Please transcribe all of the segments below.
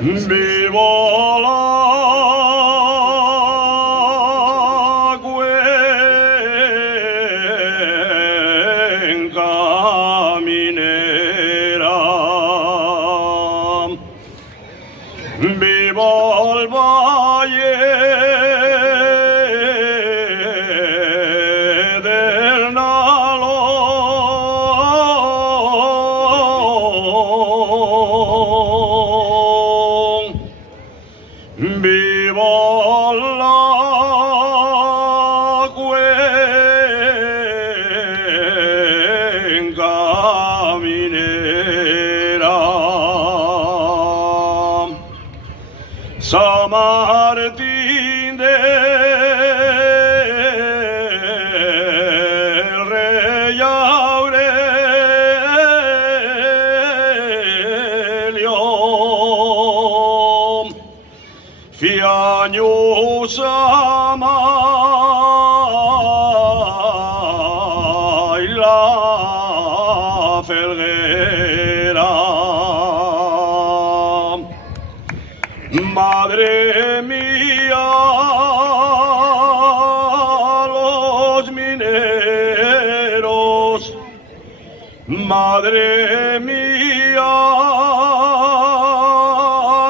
Vivo la cuenca minera, vivo el valle del Nalón, vivo la cuenca minera. San Martín del Rey Aurelio, Fiaños ama y la felguera. Madre mía, los mineros, madre mía,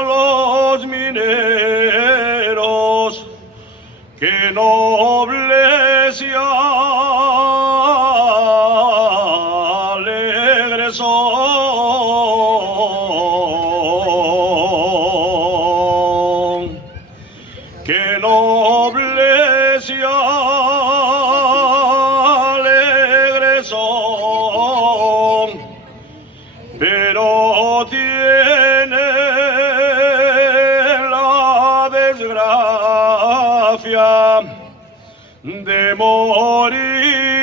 los mineros, que nobles y alegres son, que nobles y alegres son, pero tiene la desgracia de morir